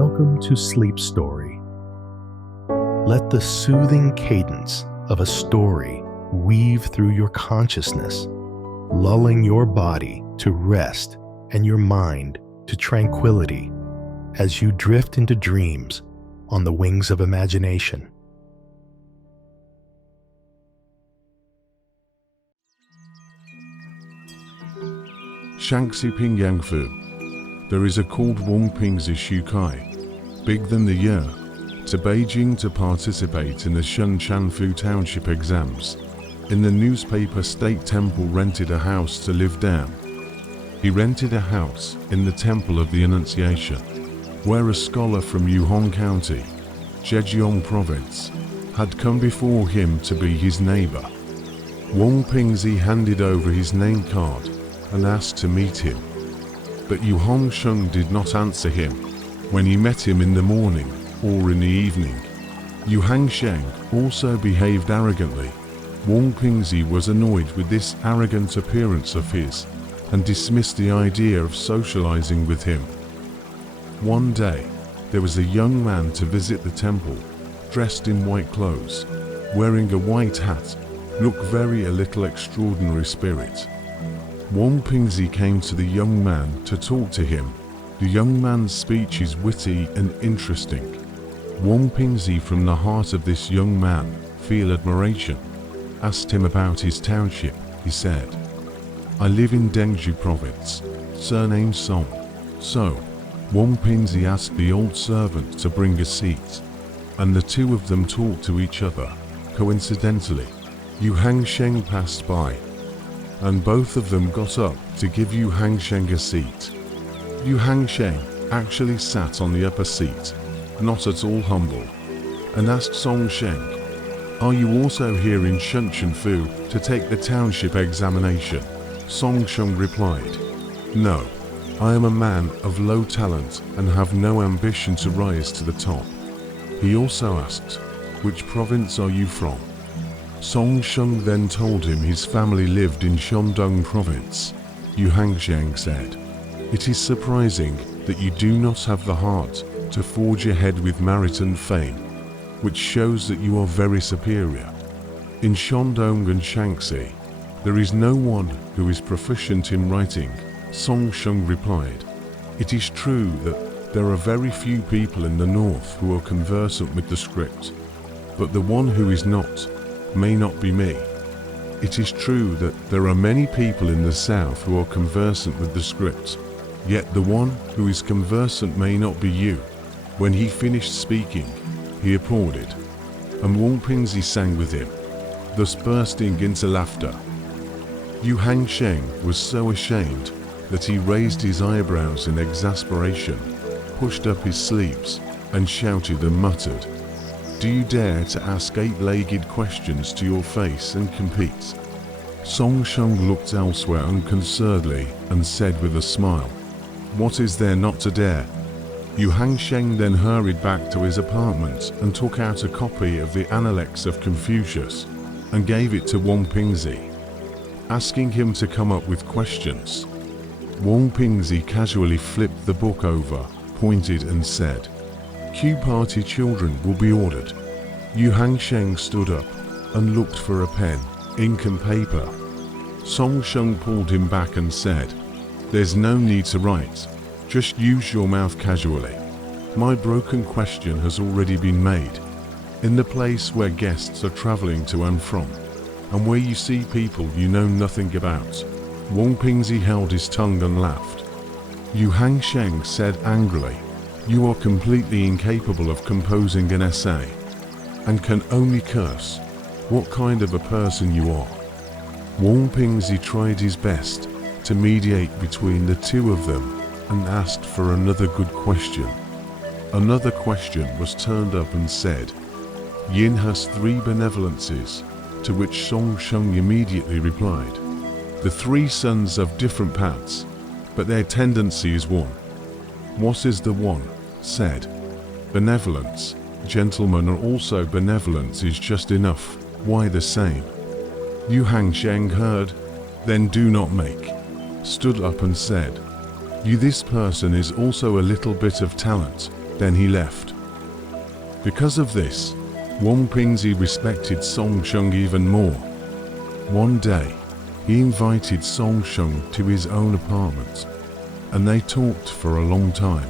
welcome to Sleep Story. Let the soothing cadence of a story weave through your consciousness, lulling your body to rest and your mind to tranquility as you drift into dreams on the wings of imagination. Shaanxi Pingyang Fu. There is a called Wang Pingzi Shukai, big than the year, to Beijing to participate in the Shunchanfu Township exams. In the newspaper, State Temple rented a house to live down. He rented a house in the Temple of the Annunciation, where a scholar from Yuhong County, Zhejiang Province, had come before him to be his neighbor. Wang Pingzi handed over his name card and asked to meet him. But Yu Hangsheng did not answer him when he met him in the morning or in the evening. Yu Hangsheng also behaved arrogantly. Wang Pingzi was annoyed with this arrogant appearance of his and dismissed the idea of socializing with him. One day, there was a young man to visit the temple, dressed in white clothes, wearing a white hat, looked very a little extraordinary spirit. Wang Pingzi came to the young man to talk to him. The young man's speech is witty and interesting. Wang Pingzi, from the heart of this young man, feel admiration. Asked him about his township. He said, "I live in Dengzhi province, surname Song." So, Wang Pingzi asked the old servant to bring a seat, and the two of them talked to each other. Coincidentally, Yu Hangsheng passed by, and both of them got up to give Yu Hangsheng a seat. Yu Hangsheng actually sat on the upper seat, not at all humble, and asked Song Sheng, "Are you also here in Shunchanfu to take the township examination?" Song Sheng replied, "No, I am a man of low talent and have no ambition to rise to the top." He also asked, "Which province are you from?" Song Sheng then told him his family lived in Shandong province. Yu Hangsheng said, "It is surprising that you do not have the heart to forge ahead with merit and fame, which shows that you are very superior. In Shandong and Shaanxi, there is no one who is proficient in writing." Song Sheng replied, "It is true that there are very few people in the north who are conversant with the script, but the one who is not may not be me. It is true that there are many people in the south who are conversant with the script, yet the one who is conversant may not be you." When he finished speaking, he applauded, and Wang Pingzi sang with him, thus bursting into laughter. Yu Hangsheng was so ashamed that he raised his eyebrows in exasperation, pushed up his sleeves, and shouted and muttered, "Do you dare to ask eight-legged questions to your face and compete?" Song Sheng looked elsewhere unconcernedly and said with a smile, "What is there not to dare?" Yu Hangsheng then hurried back to his apartment and took out a copy of the Analects of Confucius and gave it to Wang Pingzi, asking him to come up with questions. Wang Pingzi casually flipped the book over, pointed and said, "Q party children will be ordered." Yu Hangsheng stood up and looked for a pen, ink and paper. Song Sheng pulled him back and said, "There's no need to write, just use your mouth casually. My broken question has already been made. In the place where guests are traveling to and from, and where you see people you know nothing about." Wang Pingzi held his tongue and laughed. Yu Hangsheng said angrily, "You are completely incapable of composing an essay, and can only curse. What kind of a person you are." Wang Pingzi tried his best to mediate between the two of them and asked for another good question. Another question was turned up and said, "Yin has three benevolences," to which Song Sheng immediately replied, "The three sons have different paths, but their tendency is one." "What is the one?" said. "Benevolence. Gentlemen are also benevolence is just enough. Why the same?" Yu Hangsheng heard, then do not make, stood up and said, "You, this person is also a little bit of talent, Then he left. Because of this, Wang Pingzi respected Song Sheng even more. One day, he invited Song Sheng to his own apartment, and they talked for a long time.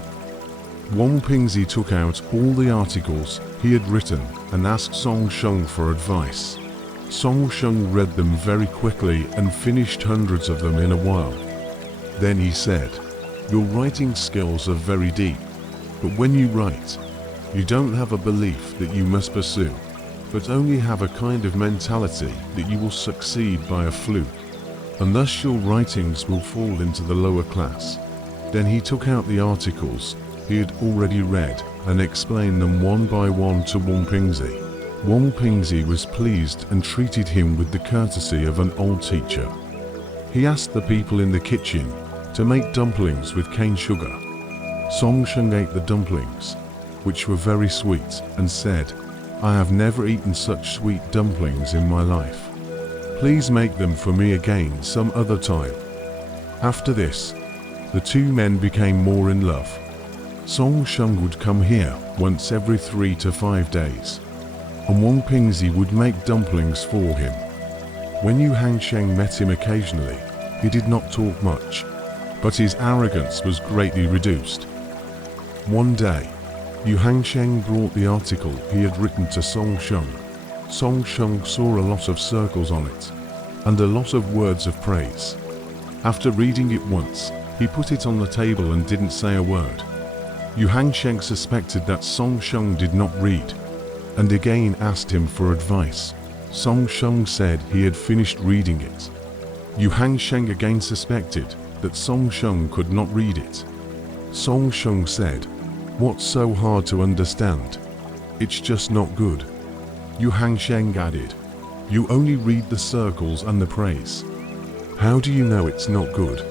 Wang Pingzi took out all the articles he had written and asked Song Sheng for advice. Song Sheng read them very quickly and finished hundreds of them in a while. Then he said, "Your writing skills are very deep, but when you write, you don't have a belief that you must pursue, but only have a kind of mentality that you will succeed by a fluke, and thus your writings will fall into the lower class." Then he took out the articles he had already read and explained them one by one to Wang Pingzi. Wang Pingzi was pleased and treated him with the courtesy of an old teacher. He asked the people in the kitchen to make dumplings with cane sugar. Song Sheng ate the dumplings, which were very sweet, and said, "I have never eaten such sweet dumplings in my life. Please make them for me again some other time." After this, the two men became more in love. Song Sheng would come here once every 3 to 5 days, and Wang Pingzi would make dumplings for him. When Yu Hangsheng met him occasionally, he did not talk much, but his arrogance was greatly reduced. One day, Yu Hangsheng brought the article he had written to Song Sheng. Song Sheng saw a lot of circles on it, and a lot of words of praise. After reading it once, he put it on the table and didn't say a word. Yu Hangsheng suspected that Song Sheng did not read, and again asked him for advice. Song Sheng said he had finished reading it. Yu Hangsheng again suspected that Song Sheng could not read it. Song Sheng said, "What's so hard to understand? It's just not good." Yu Hangsheng added, "You only read the circles and the praise. How do you know it's not good?"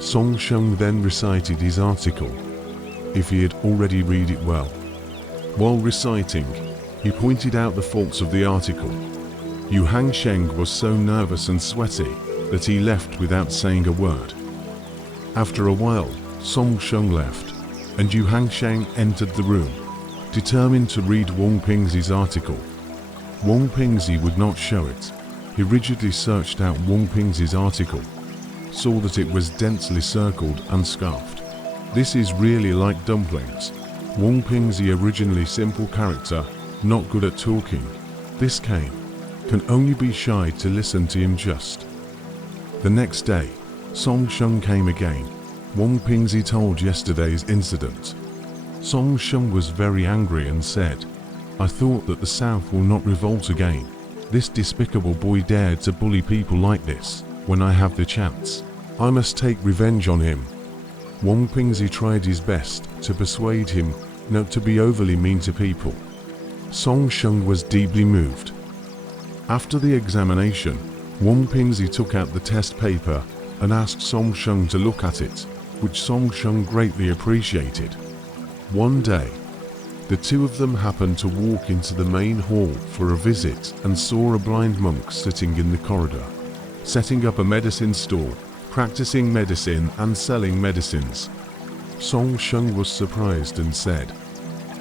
Song Sheng then recited his article, if he had already read it well. While reciting, he pointed out the faults of the article. Yu Hangsheng was so nervous and sweaty that he left without saying a word. After a while, Song Sheng left, and Yu Hangsheng entered the room, determined to read Wang Pingzi's article. Wang Pingzi would not show it. He rigidly searched out Wang Pingzi's article, saw that it was densely circled and scarfed. "This is really like dumplings." Wang Pingzi, originally simple character, not good at talking, this can only be shy to listen to him just. The next day, Song Sheng came again. Wang Pingzi told yesterday's incident. Song Sheng was very angry and said, "I thought that the South will not revolt again. This despicable boy dared to bully people like this. When I have the chance, I must take revenge on him." Wang Pingzi tried his best to persuade him not to be overly mean to people. Song Sheng was deeply moved. After the examination, Wang Pingzi took out the test paper and asked Song Sheng to look at it, which Song Sheng greatly appreciated. One day, the two of them happened to walk into the main hall for a visit and saw a blind monk sitting in the corridor, setting up a medicine store, practicing medicine and selling medicines. Song Sheng was surprised and said,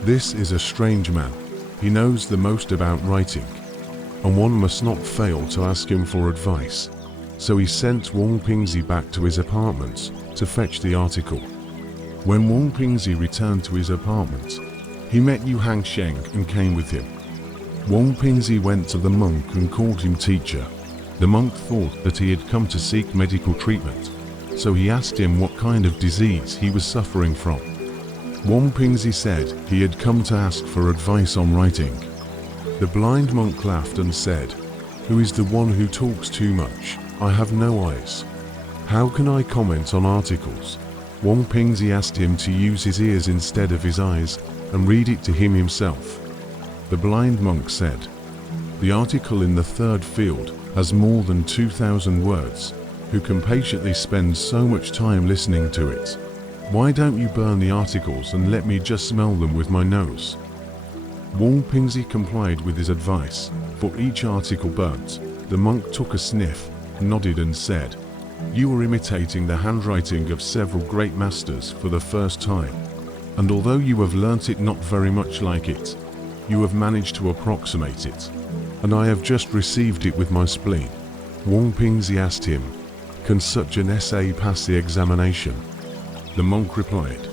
"This is a strange man. He knows the most about writing, and one must not fail to ask him for advice." So he sent Wang Pingzi back to his apartment to fetch the article. When Wang Pingzi returned to his apartment, he met Yu Hangsheng and came with him. Wang Pingzi went to the monk and called him teacher. The monk thought that he had come to seek medical treatment, so he asked him what kind of disease he was suffering from. Wang Pingzi said he had come to ask for advice on writing. The blind monk laughed and said, "Who is the one who talks too much? I have no eyes. How can I comment on articles?" Wang Pingzi asked him to use his ears instead of his eyes and read it to him himself. The blind monk said, "The article in the third field has more than 2,000 words. Who can patiently spend so much time listening to it? Why don't you burn the articles and let me just smell them with my nose?" Wang Pingzi complied with his advice. For each article burnt, the monk took a sniff, nodded and said, "You are imitating the handwriting of several great masters for the first time." and although you have learnt it not very much like it, you have managed to approximate it, and I have just received it with my spleen." Wang Pingzi asked him, "Can such an essay pass the examination?" The monk replied,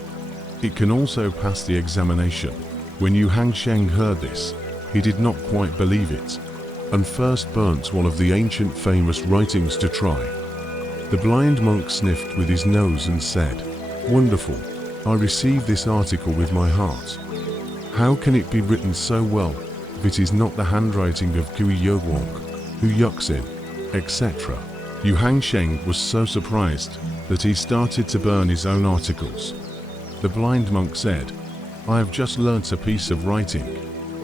"It can also pass the examination." When Yu Hangsheng heard this, he did not quite believe it, and first burnt one of the ancient famous writings to try. The blind monk sniffed with his nose and said, "Wonderful, I received this article with my heart. How can it be written so well if it is not the handwriting of Kui Yogwang, Hu Yuxin, etc.? Yu Hangsheng was so surprised that he started to burn his own articles. The blind monk said, "I have just learnt a piece of writing,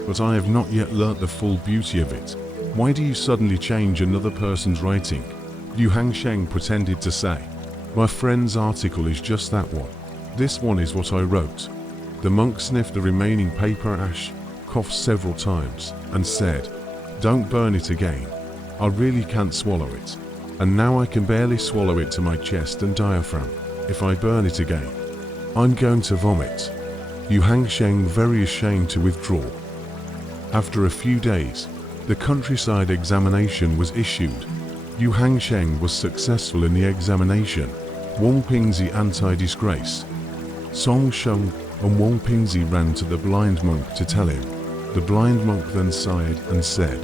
but I have not yet learnt the full beauty of it. Why do you suddenly change another person's writing?" Yu Hangsheng pretended to say, "My friend's article is just that one. This one is what I wrote." The monk sniffed the remaining paper ash, coughed several times, and said, "Don't burn it again. I really can't swallow it. And now I can barely swallow it to my chest and diaphragm. If I burn it again, I'm going to vomit." Yu Hangsheng very ashamed to withdraw. After a few days, the countryside examination was issued. Yu Hangsheng was successful in the examination. Wang Pingzi anti-disgrace. Song Sheng and Wang Pingzi ran to the blind monk to tell him. The blind monk then sighed and said,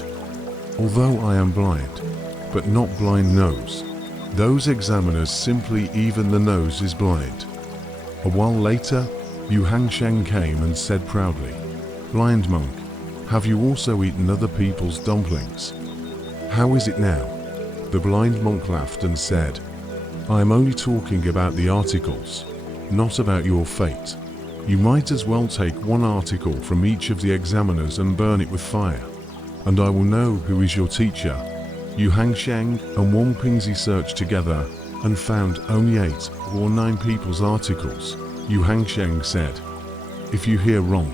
"Although I am blind, but not blind nose. Those examiners simply even the nose is blind." A while later, Yu Hangsheng came and said proudly, "Blind monk, have you also eaten other people's dumplings? How is it now?" The blind monk laughed and said, "I am only talking about the articles, not about your fate. You might as well take one article from each of the examiners and burn it with fire, and I will know who is your teacher." Yu Hangsheng and Wang Pingzi searched together and found only 8 or 9 people's articles. Yu Hangsheng said, "If you hear wrong,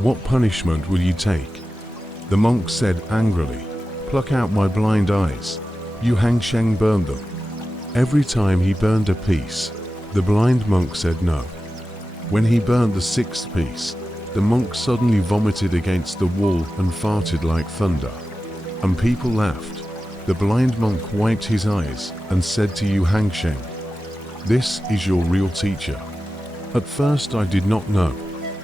what punishment will you take?" The monk said angrily, "Pluck out my blind eyes." Yu Hangsheng burned them. Every time he burned a piece, the blind monk said no. When he burned the 6th piece, the monk suddenly vomited against the wall and farted like thunder. And people laughed. The blind monk wiped his eyes and said to Yu Hangsheng, "This is your real teacher." At first I did not know.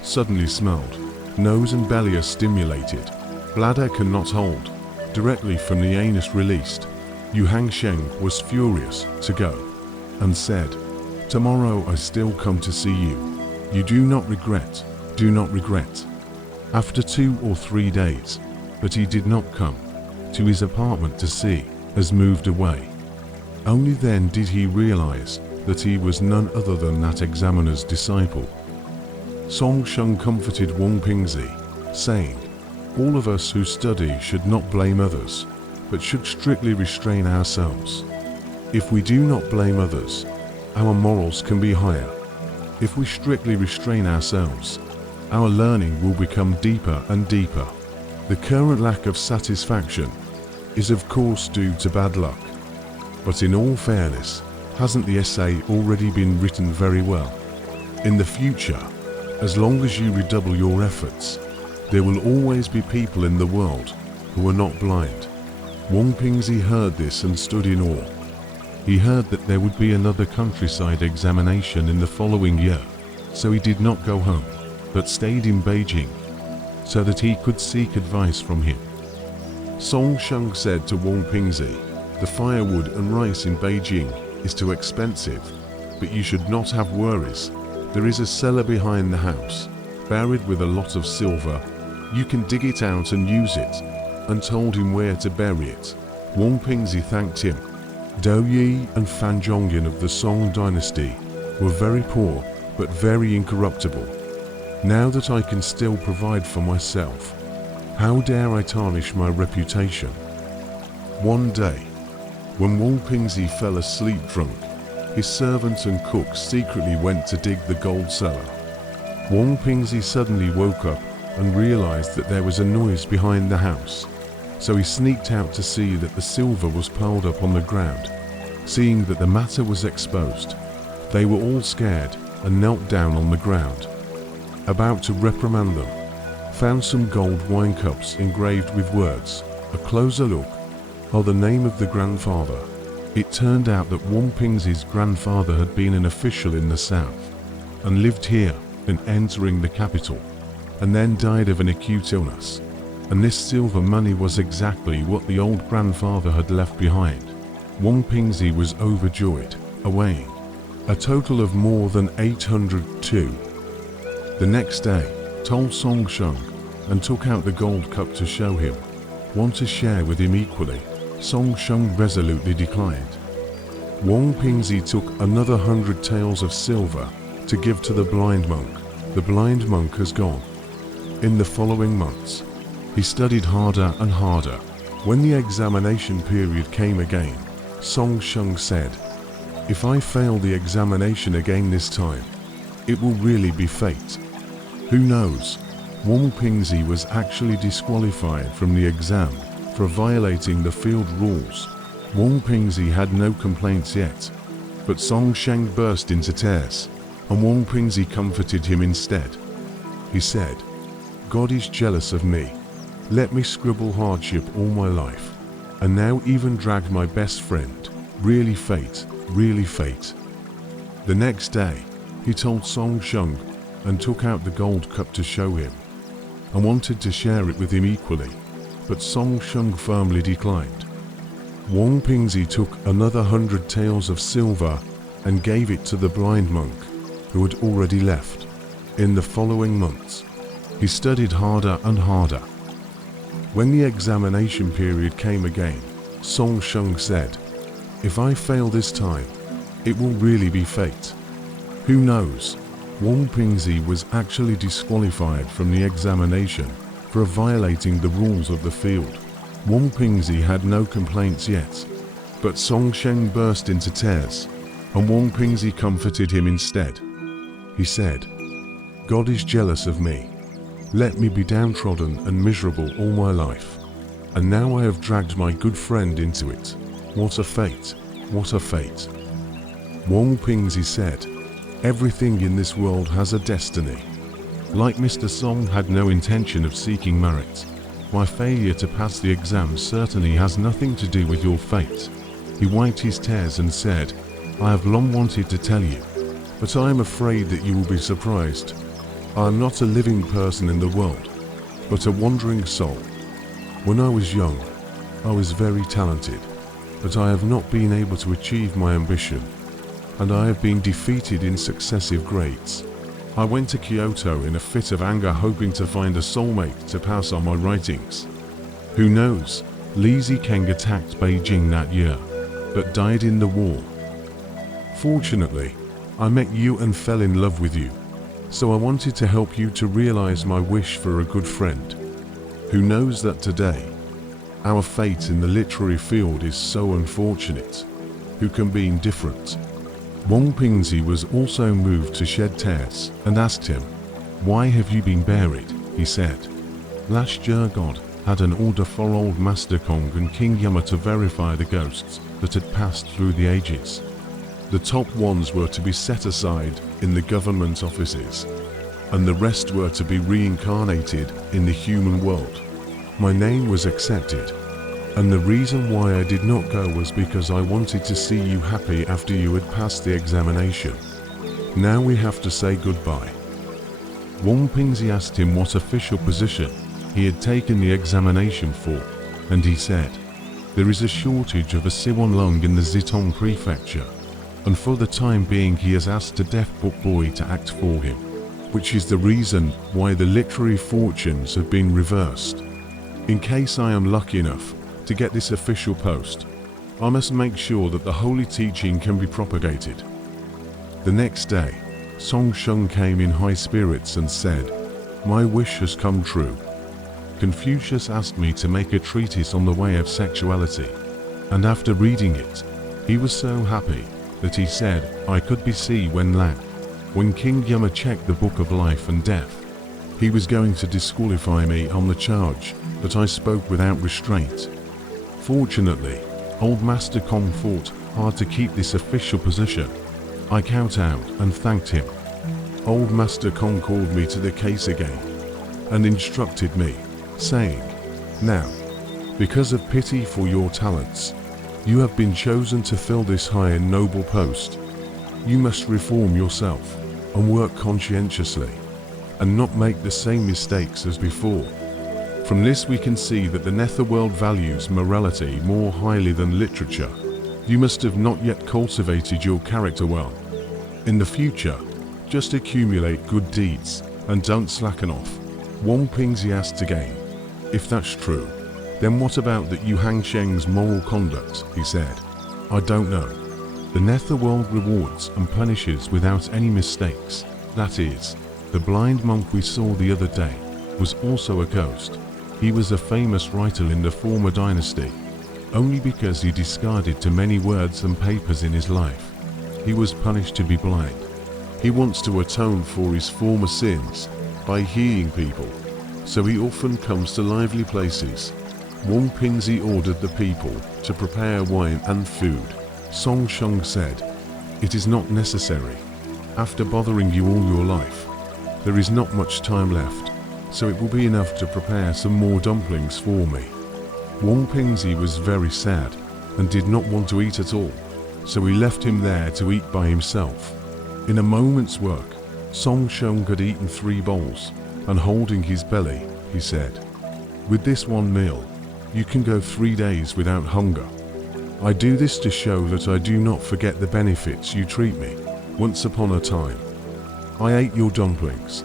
Suddenly smelled. Nose and belly are stimulated. Bladder cannot hold. Directly from the anus released. Yu Hangsheng was furious to go and said, "Tomorrow I still come to see you. You do not regret, do not regret." After 2 or 3 days, but he did not come to his apartment to see, as moved away. Only then did he realize that he was none other than that examiner's disciple. Song Sheng comforted Wang Pingzi, saying, "All of us who study should not blame others, but should strictly restrain ourselves. If we do not blame others, our morals can be higher. If we strictly restrain ourselves, our learning will become deeper and deeper. The current lack of satisfaction is of course due to bad luck. But in all fairness, hasn't the essay already been written very well? In the future, as long as you redouble your efforts, there will always be people in the world who are not blind." Wang Pingzi heard this and stood in awe. He heard that there would be another countryside examination in the following year, so he did not go home, but stayed in Beijing, so that he could seek advice from him. Song Sheng said to Wang Pingzi, "The firewood and rice in Beijing is too expensive, but you should not have worries. There is a cellar behind the house, buried with a lot of silver. You can dig it out and use it," and told him where to bury it. Wang Pingzi thanked him. Dou Yi and Fan Zhongyan of the Song Dynasty were very poor, but very incorruptible. Now that I can still provide for myself, how dare I tarnish my reputation? One day, when Wang Pingzi fell asleep drunk, his servants and cooks secretly went to dig the gold cellar. Wang Pingzi suddenly woke up and realized that there was a noise behind the house. So he sneaked out to see that the silver was piled up on the ground. Seeing that the matter was exposed, they were all scared and knelt down on the ground. about to reprimand them, found some gold wine cups engraved with words, "A closer look," or the name of the grandfather. It turned out that Wang Pingzi's grandfather had been an official in the south, and lived here, and entering the capital, and then died of an acute illness. And this silver money was exactly what the old grandfather had left behind. Wang Pingzi was overjoyed, weighing a total of more than 802. The next day, told Song Sheng, and took out the gold cup to show him. Want to share with him equally? Song Sheng resolutely declined. Wang Pingzi took another 100 taels of silver to give to the blind monk. The blind monk has gone. In the following months, he studied harder and harder. When the examination period came again, Song Sheng said, "If I fail the examination again this time, it will really be fate." Who knows? Wang Pingzi was actually disqualified from the exam for violating the field rules. Wang Pingzi had no complaints yet, but Song Sheng burst into tears, and Wang Pingzi comforted him instead. He said, "God is jealous of me. Let me scribble hardship all my life, and now even drag my best friend. Really fate, really fate." The next day, he told Song Sheng and took out the gold cup to show him, and wanted to share it with him equally, but Song Sheng firmly declined. Wang Pingzi took another 100 taels of silver and gave it to the blind monk, who had already left. In the following months, he studied harder and harder. When the examination period came again, Song Sheng said, "If I fail this time, it will really be fate." Who knows? Wang Pingzi was actually disqualified from the examination for violating the rules of the field. Wang Pingzi had no complaints yet, but Song Sheng burst into tears, and Wang Pingzi comforted him instead. He said, "God is jealous of me. Let me be downtrodden and miserable all my life, and now I have dragged my good friend into it. What a fate, what a fate." Wang Pingzi said, "Everything in this world has a destiny. Like Mr. Song had no intention of seeking merit, my failure to pass the exam certainly has nothing to do with your fate." He wiped his tears and said, "I have long wanted to tell you, but I am afraid that you will be surprised. I am not a living person in the world, but a wandering soul. When I was young, I was very talented, but I have not been able to achieve my ambition, and I have been defeated in successive grades. I went to Kyoto in a fit of anger hoping to find a soulmate to pass on my writings. Who knows, Li Zikeng attacked Beijing that year, but died in the war. Fortunately, I met you and fell in love with you, so I wanted to help you to realize my wish for a good friend. Who knows that today, our fate in the literary field is so unfortunate. Who can be indifferent?" Wang Pingzi was also moved to shed tears and asked him, "Why have you been buried?" He said, "Last year God had an order for old Master Kong and King Yama to verify the ghosts that had passed through the ages. The top ones were to be set aside in the government offices, and the rest were to be reincarnated in the human world. My name was accepted, and the reason why I did not go was because I wanted to see you happy after you had passed the examination. Now we have to say goodbye." Wang Pingzi asked him what official position he had taken the examination for, and he said, "There is a shortage of a Siwanlong in the Zitong prefecture, and for the time being he has asked a deaf book boy to act for him, which is the reason why the literary fortunes have been reversed. In case I am lucky enough to get this official post, I must make sure that the holy teaching can be propagated." The next day, Song Sheng came in high spirits and said, "My wish has come true. Confucius asked me to make a treatise on the way of sexuality, and after reading it, he was so happy that he said I could be see Wen Lang. When King Yama checked the Book of Life and Death, he was going to disqualify me on the charge that I spoke without restraint. Fortunately, old Master Kong fought hard to keep this official position. I kowtowed and thanked him. old Master Kong called me to the case again and instructed me, saying, "Now, because of pity for your talents, you have been chosen to fill this high and noble post. You must reform yourself and work conscientiously, and not make the same mistakes as before." From this we can see that the netherworld values morality more highly than literature. You must have not yet cultivated your character well. In the future, just accumulate good deeds and don't slacken off. Wang Pingzi asked again, "If that's true, then what about that Yu Hangsheng's moral conduct?" he said. "I don't know. The netherworld rewards and punishes without any mistakes. That is, the blind monk we saw the other day was also a ghost. He was a famous writer in the former dynasty. Only because he discarded too many words and papers in his life, he was punished to be blind. He wants to atone for his former sins by healing people, so he often comes to lively places." Wang Pingzi ordered the people to prepare wine and food. Song Sheng said, "It is not necessary. After bothering you all your life, there is not much time left, so it will be enough to prepare some more dumplings for me." Wang Pingzi was very sad and did not want to eat at all, so he left him there to eat by himself. In a moment's work, Song Sheng had eaten 3 bowls, and holding his belly, he said, "With this one meal, you can go 3 days without hunger. I do this to show that I do not forget the benefits you treat me. Once upon a time, I ate your dumplings.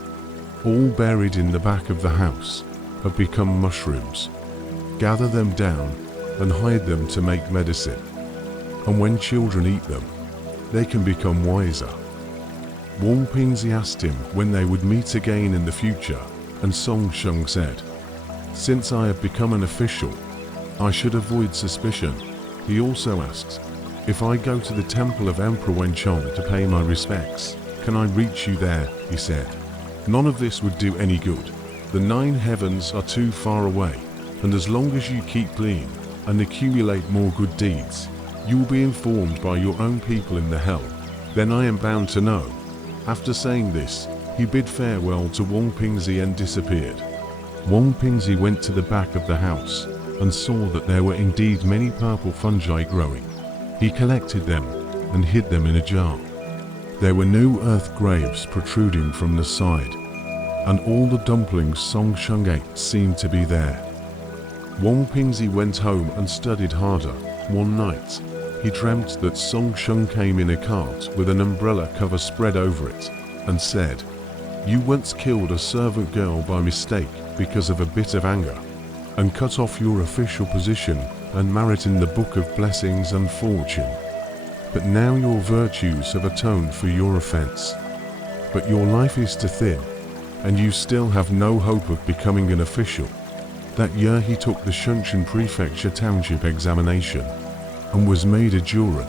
All buried in the back of the house have become mushrooms. Gather them down and hide them to make medicine. And when children eat them, they can become wiser." Wang Pingzi asked him when they would meet again in the future, and Song Sheng said, "Since I have become an official, I should avoid suspicion." He also asked, "If I go to the temple of Emperor Wenchong to pay my respects, can I reach you there?" he said. "None of this would do any good. The 9 heavens are too far away, and as long as you keep clean and accumulate more good deeds, you will be informed by your own people in the hell. Then I am bound to know." After saying this, he bid farewell to Wang Pingzi and disappeared. Wang Pingzi went to the back of the house and saw that there were indeed many purple fungi growing. He collected them and hid them in a jar. There were new earth graves protruding from the side, and all the dumplings Song Sheng ate seemed to be there. Wang Pingzi went home and studied harder. One night, he dreamt that Song Sheng came in a cart with an umbrella cover spread over it, and said, "You once killed a servant girl by mistake because of a bit of anger, and cut off your official position and merit in the book of blessings and fortune. But now your virtues have atoned for your offense. But your life is too thin, and you still have no hope of becoming an official." That year he took the Shenzhen Prefecture Township examination and was made a juren,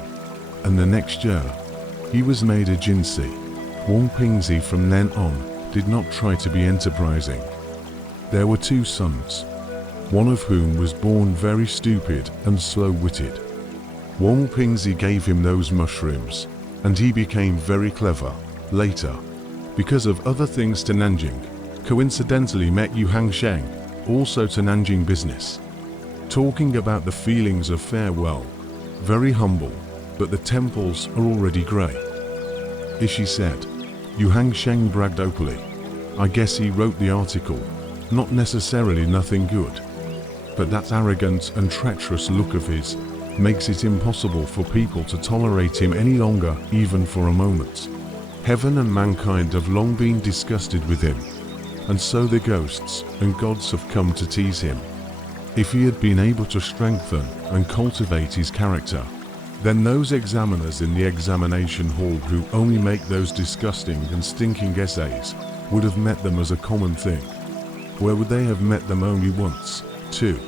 and the next year he was made a jinsi. Wang Pingzi from then on did not try to be enterprising. There were 2 sons, one of whom was born very stupid and slow-witted. Wang Pingzi gave him those mushrooms, and he became very clever. Later, because of other things to Nanjing, coincidentally met Yu Hangsheng, also to Nanjing business. Talking about the feelings of farewell, very humble, but the temples are already grey. Ishi said, Yu Hangsheng bragged openly. I guess he wrote the article, not necessarily nothing good. But that arrogant and treacherous look of his makes it impossible for people to tolerate him any longer, even for a moment. Heaven and mankind have long been disgusted with him, and so the ghosts and gods have come to tease him. If he had been able to strengthen and cultivate his character, then those examiners in the examination hall who only make those disgusting and stinking essays would have met them as a common thing. Where would they have met them only once, too?